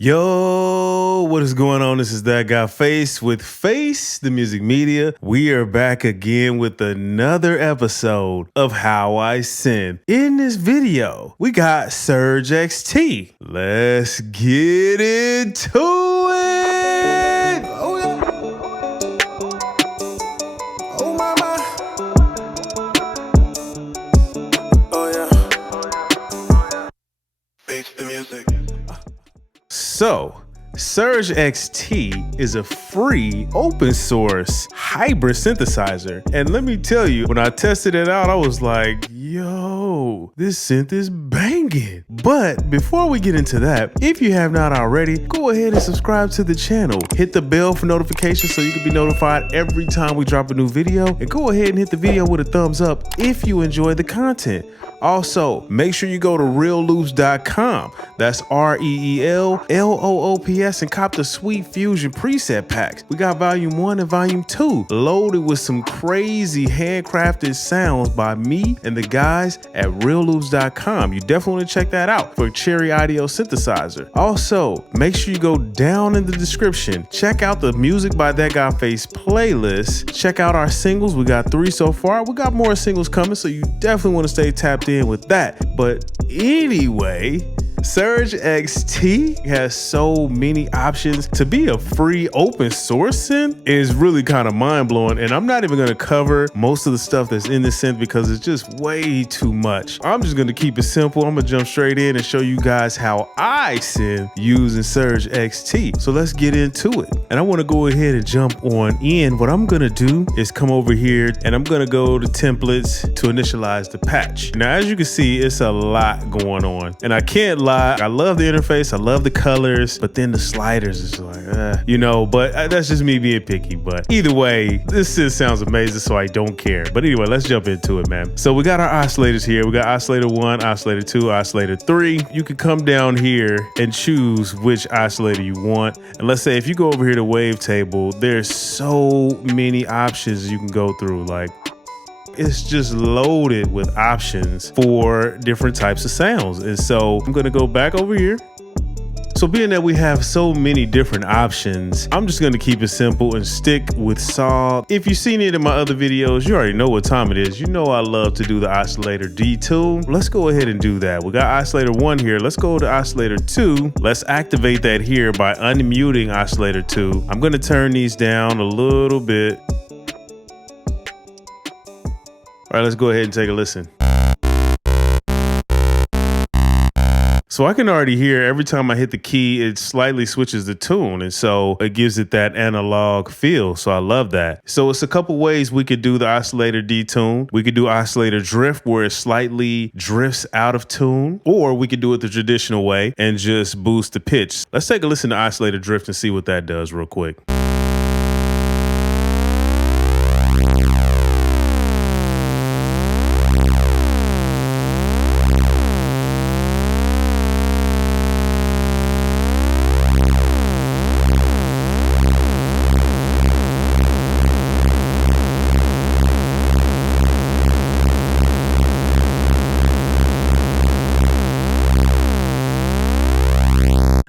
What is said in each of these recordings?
Yo, what is going on? This is That Guy Face with Face, the music media. We are back again with another episode of How I Synth. In this video, we got Surge XT. Let's get into it. Oh yeah. Oh mama. Oh yeah. Face the music. So, Surge XT is a free open source hybrid synthesizer. And let me tell you, when I tested it out, I was like, yo, this synth is banging. But before we get into that, if you have not already, go ahead and subscribe to the channel. Hit the bell for notifications so you can be notified every time we drop a new video. And go ahead and hit the video with a thumbs up if you enjoy the content. Also, make sure you go to realloops.com. That's REELLOOPS and cop the Sweet Fusion preset packs. We got volume 1 and volume 2 loaded with some crazy handcrafted sounds by me and the guys at realloops.com. You definitely want to check that out for Cherry Audio Synthesizer. Also, make sure you go down in the description. Check out the Music by That Guy Face playlist. Check out our singles. We got 3 so far. We got more singles coming, so you definitely want to stay tapped in with that. But anyway, Surge XT has so many options. To be a free open source synth is really kind of mind-blowing, and I'm not even going to cover most of the stuff that's in this synth because it's just way too much. I'm just going to keep it simple. I'm going to jump straight in and show you guys how I synth using Surge XT. So let's get into it. And I want to go ahead and jump on in. What I'm going to do is come over here and I'm going to go to templates to initialize the patch. Now, as you can see, it's a lot going on, and I can't lie. I love the interface, I love the colors, but then the sliders is like, but that's just me being picky. But either way, this sounds amazing, so I don't care. But anyway, let's jump into it, man. So we got our oscillators here. We got oscillator 1, oscillator 2, oscillator 3. You can come down here and choose which oscillator you want. And let's say if you go over here to wavetable, there's so many options you can go through. Like, it's just loaded with options for different types of sounds. And so I'm gonna go back over here. So being that we have so many different options, I'm just gonna keep it simple and stick with saw. If you've seen it in my other videos, you already know what time it is. You know I love to do the oscillator detune. Let's go ahead and do that. We got oscillator 1 here. Let's go to oscillator 2. Let's activate that here by unmuting oscillator 2. I'm gonna turn these down a little bit. All right, let's go ahead and take a listen. So I can already hear every time I hit the key, it slightly switches the tune. And so it gives it that analog feel. So I love that. So it's a couple ways we could do the oscillator detune. We could do oscillator drift where it slightly drifts out of tune, or we could do it the traditional way and just boost the pitch. Let's take a listen to oscillator drift and see what that does real quick.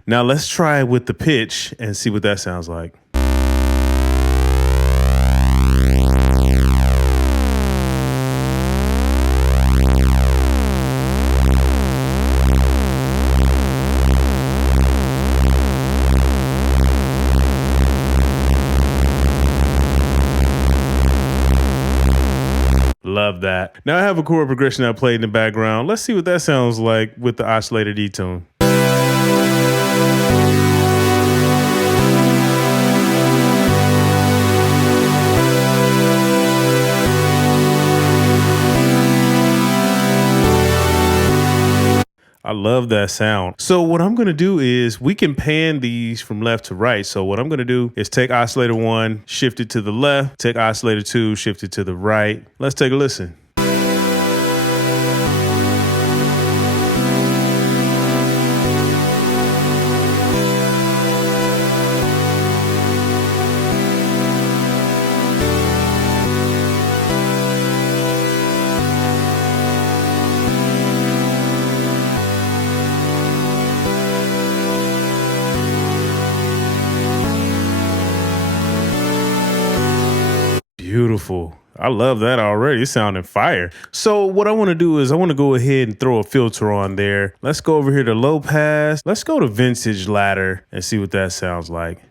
Now let's try it with the pitch and see what that sounds like. Love that. Now I have a chord progression I played in the background. Let's see what that sounds like with the oscillator detune. I love that sound. So what I'm gonna do is we can pan these from left to right. So what I'm gonna do is take oscillator 1, shift it to the left, take oscillator 2, shift it to the right. Let's take a listen. Beautiful. I love that already. It's sounding fire. So what I want to do is I want to go ahead and throw a filter on there. Let's go over here to low pass. Let's go to vintage ladder and see what that sounds like.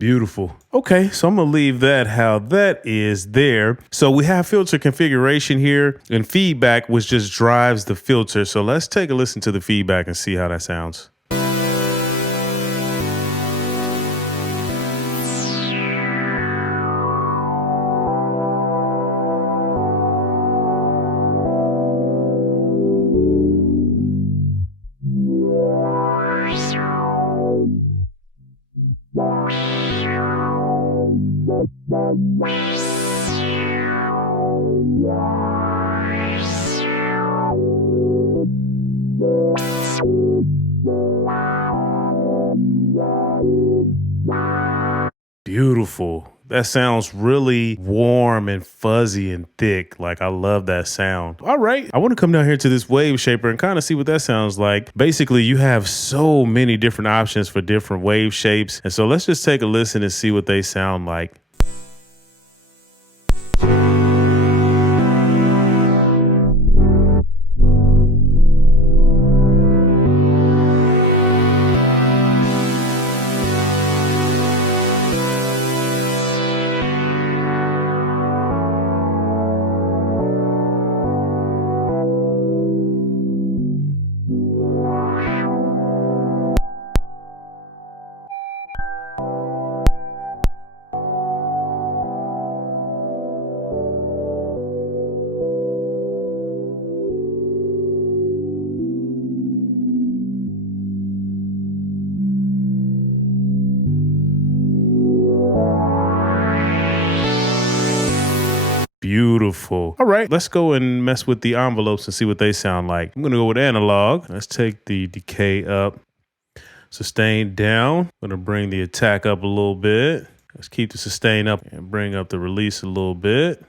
Beautiful. Okay, so I'm gonna leave that how that is there. So we have filter configuration here and feedback, which just drives the filter. So let's take a listen to the feedback and see how that sounds. Beautiful. That sounds really warm and fuzzy and thick. Like, I love that sound. All right. I want to come down here to this wave shaper and kind of see what that sounds like. Basically, you have so many different options for different wave shapes. And so let's just take a listen and see what they sound like. Beautiful. All right, let's go and mess with the envelopes and see what they sound like. I'm gonna go with analog. Let's take the decay up, sustain down. I'm gonna bring the attack up a little bit. Let's keep the sustain up and bring up the release a little bit.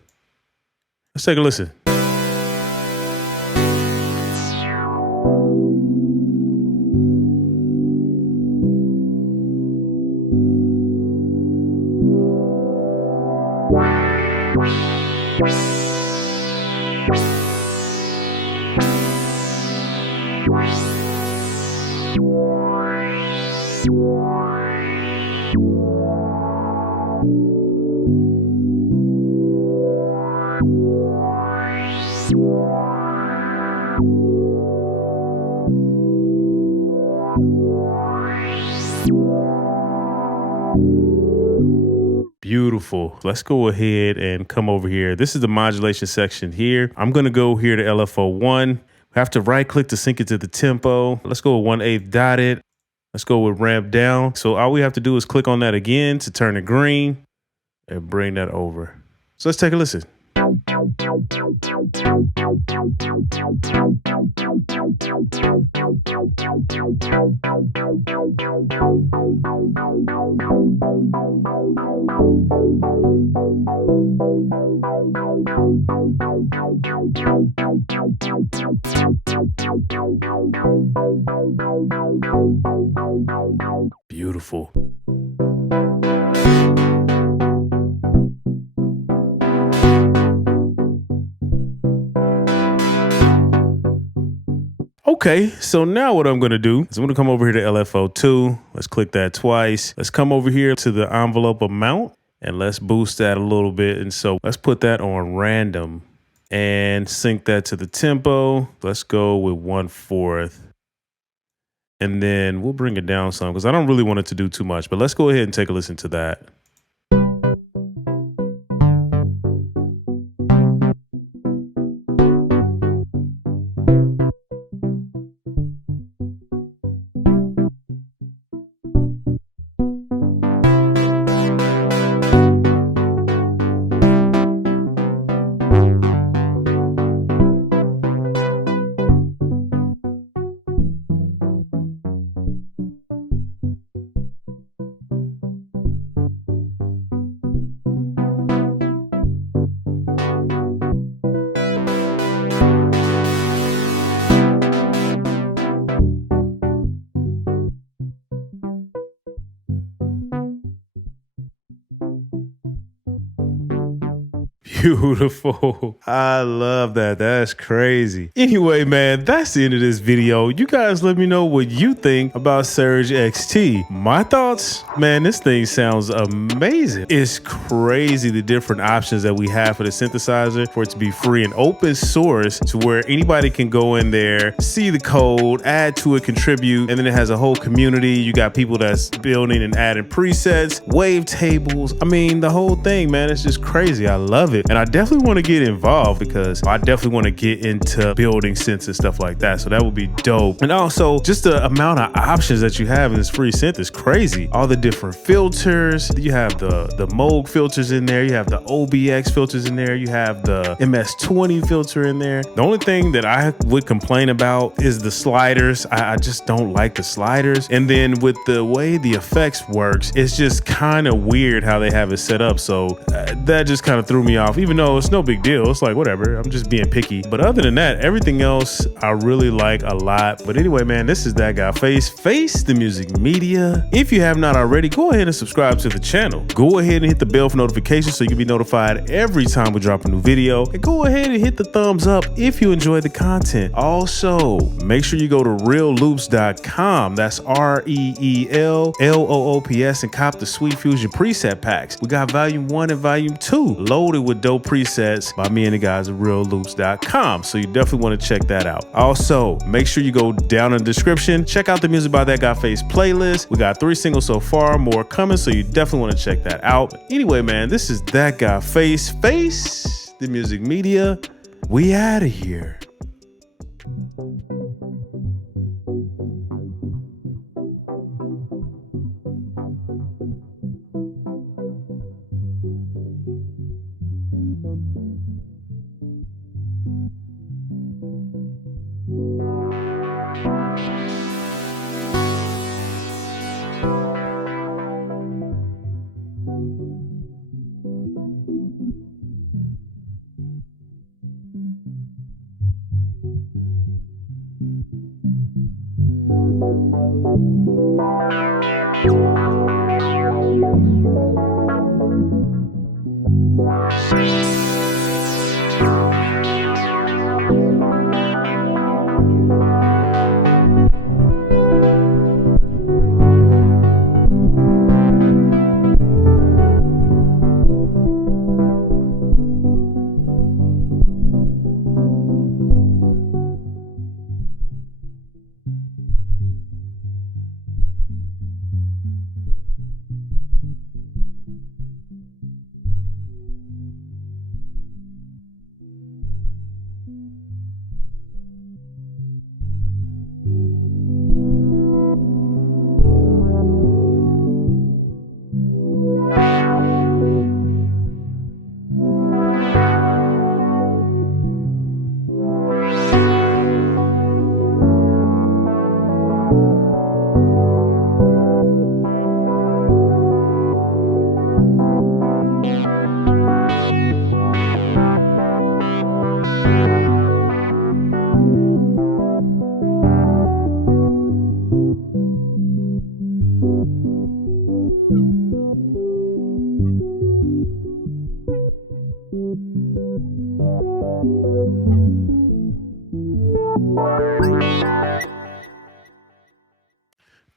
Let's take a listen. Beautiful. Let's go ahead and come over here. This is the modulation section here. I'm going to go here to LFO1. We have to right click to sync it to the tempo. Let's go with 1/8 dotted. Let's go with ramp down. So all we have to do is click on that again to turn it green and bring that over. So let's take a listen. Beautiful. Okay, so now what I'm going to do is I'm going to come over here to LFO2. Let's click that twice. Let's come over here to the envelope amount and let's boost that a little bit. And so let's put that on random and sync that to the tempo. Let's go with 1/4. And then we'll bring it down some because I don't really want it to do too much. But let's go ahead and take a listen to that. beautiful. I love that. That's crazy. Anyway, man, that's the end of this video. You guys let me know what you think about Surge XT. My thoughts, man, this thing sounds amazing. It's crazy the different options that we have for the synthesizer, for it to be free and open source to where anybody can go in there, see the code, add to it, contribute, and then it has a whole community. You got people that's building and adding presets, wave tables. I mean, the whole thing, man, it's just crazy. I love it. And I definitely want to get involved because I definitely want to get into building synths and stuff like that. So that would be dope. And also just the amount of options that you have in this free synth is crazy. All the different filters. You have the Moog filters in there. You have the OBX filters in there. You have the MS-20 filter in there. The only thing that I would complain about is the sliders. I just don't like the sliders. And then with the way the effects works, it's just kind of weird how they have it set up. So that just kind of threw me off, even though it's no big deal. It's like, whatever, I'm just being picky. But other than that, everything else I really like a lot. But anyway, man, this is that guy Face the Music Media. If you have not already, go ahead and subscribe to the channel. Go ahead and hit the bell for notifications so you can be notified every time we drop a new video. And go ahead and hit the thumbs up if you enjoy the content. Also, make sure you go to realloops.com. That's REELLOOPS and cop the Sweet Fusion preset packs. We got volume 1 and volume 2 loaded with dope presets by me and the guys at realloops.com. So you definitely want to check that out. Also, make sure you go down in the description, check out the Music by That Guy Face playlist. We got 3 singles so far, more coming, so you definitely want to check that out. Anyway, man, this is That Guy Face the Music Media. We out of here.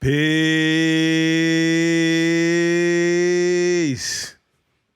Peace.